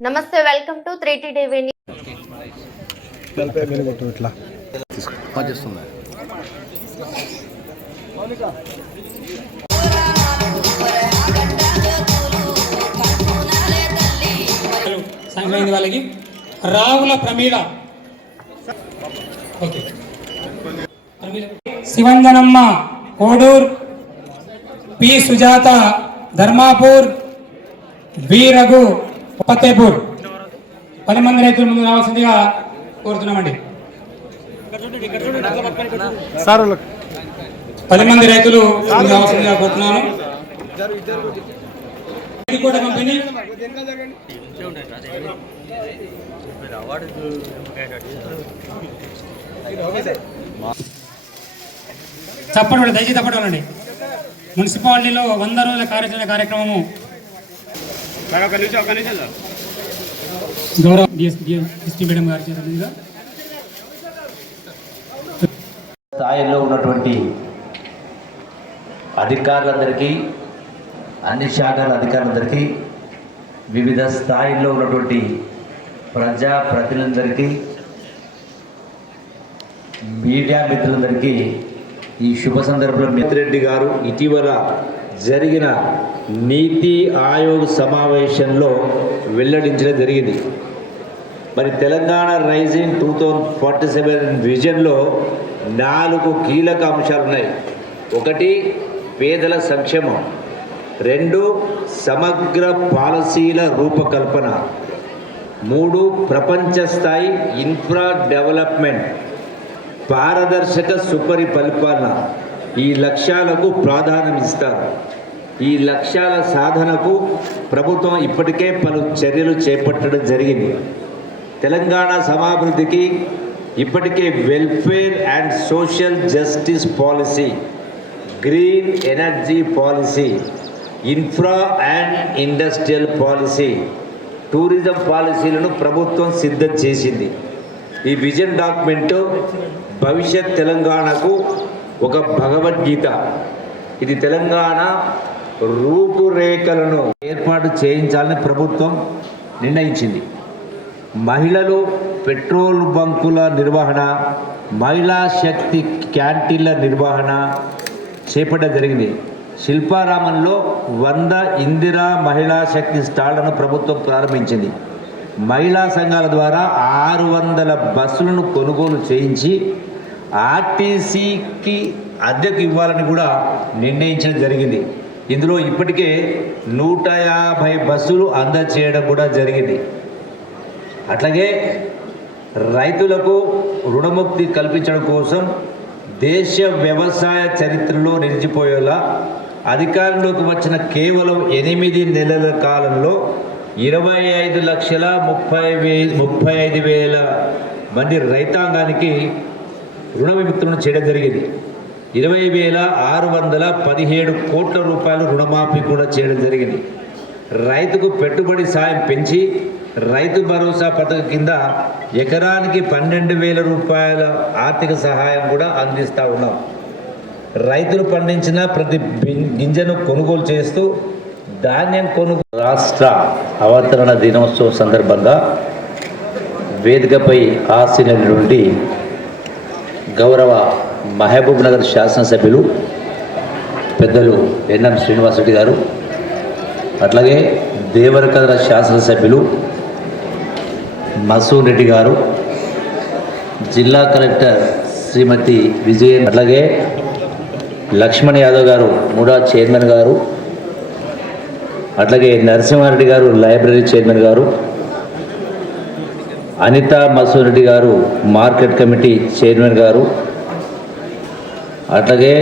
నమస్తే welcome to three T TV ఇట్లా వాళ్ళకి Ravula Pramida okay Kodur P. Sujatha Dharmapur B Raghu. Fatehpur పది మంది రైతులు ముందు రావాల్సిందిగా కోరుతున్నామండి. పది మంది రైతులు ముందు రావాల్సిందిగా కోరుతున్నాను. కూడా పంపిణీ తప్పడం దయచేసి మున్సిపాలిటీలో వంద రోజుల కార్యాచరణ కార్యక్రమము గౌరవ మేడం గారి స్థాయిలో ఉన్నటువంటి అధికారులందరికీ అన్ని శాఖల అధికారులందరికీ వివిధ స్థాయిల్లో ఉన్నటువంటి ప్రజా ప్రతినిధులందరికీ మీడియా మిత్రులందరికీ ఈ శుభ సందర్భంలో మిత్రెడ్డి గారు ఇటీవల జరిగిన నీతి ఆయోగ్ సమావేశంలో వెల్లడించడం జరిగింది. మరి Telangana rising two thousand forty seven విజన్లో నాలుగు కీలక అంశాలు ఉన్నాయి. ఒకటి పేదల సంక్షేమం. రెండు సమగ్ర పాలసీల రూపకల్పన. మూడు ప్రపంచ స్థాయి ఇన్ఫ్రా డెవలప్మెంట్. పారదర్శక సుపరిపరిపాలన ఈ లక్ష్యాలకు ప్రాధాన్యం ఇస్తారు. ఈ లక్ష్యాల సాధనకు ప్రభుత్వం ఇప్పటికే పలు చర్యలు చేపట్టడం జరిగింది. తెలంగాణ సమాభివృద్ధికి ఇప్పటికే welfare and social justice policy green energy policy infra and industrial policy tourism పాలసీలను ప్రభుత్వం సిద్ధం చేసింది. ఈ విజన్ డాక్యుమెంట్ భవిష్యత్ తెలంగాణకు ఒక భగవద్గీత. ఇది తెలంగాణ రూపురేఖలను ఏర్పాటు చేయించాలని ప్రభుత్వం నిర్ణయించింది. మహిళలు పెట్రోల్ బంకుల నిర్వహణ మహిళా శక్తి క్యాంటీన్ల నిర్వహణ చేపట్టడం జరిగింది. శిల్పారామంలో వంద ఇందిరా మహిళా శక్తి స్టాళ్ళను ప్రభుత్వం ప్రారంభించింది. మహిళా సంఘాల ద్వారా ఆరు వందల బస్సులను కొనుగోలు చేయించి ఆర్టీసీకి అద్దెకు ఇవ్వాలని కూడా నిర్ణయించడం జరిగింది. ఇందులో ఇప్పటికే నూట యాభై బస్సులు అందచేయడం కూడా జరిగింది. అట్లాగే రైతులకు రుణముక్తి కల్పించడం కోసం దేశ వ్యవసాయ చరిత్రలో నిలిచిపోయేలా అధికారంలోకి వచ్చిన కేవలం ఎనిమిది నెలల కాలంలో ఇరవై ఐదు లక్షల ముప్పై వే ముప్పై ఐదు వేల మంది రైతాంగానికి రుణ విముక్తులను చేయడం జరిగింది. ఇరవై వేల ఆరు వందల పదిహేడు కోట్ల రూపాయలు రుణమాఫీ కూడా చేయడం జరిగింది. రైతుకు పెట్టుబడి సాయం పెంచి రైతు భరోసా పథకం కింద ఎకరానికి పన్నెండు వేల రూపాయల ఆర్థిక సహాయం కూడా అందిస్తూ ఉన్నాం. రైతులు పండించిన ప్రతి గింజను కొనుగోలు చేస్తూ ధాన్యం కొనుగోలు రాష్ట్ర అవతరణ దినోత్సవం సందర్భంగా వేదికపై ఆశీనుడి గౌరవ మహబూబ్ నగర్ శాసనసభ్యులు పెద్దలు ఎన్ఎం శ్రీనివాసరెడ్డి గారు అట్లాగే దేవరకద్ర శాసనసభ్యులు మసూర్ రెడ్డి గారు జిల్లా కలెక్టర్ శ్రీమతి విజయన్ అట్లాగే లక్ష్మణ్ యాదవ్ గారు మూడా చైర్మన్ గారు అట్లాగే నరసింహారెడ్డి గారు లైబ్రరీ చైర్మన్ గారు అనిత మసూరెడ్డి గారు మార్కెట్ కమిటీ చైర్మన్ గారు. అట్లాగే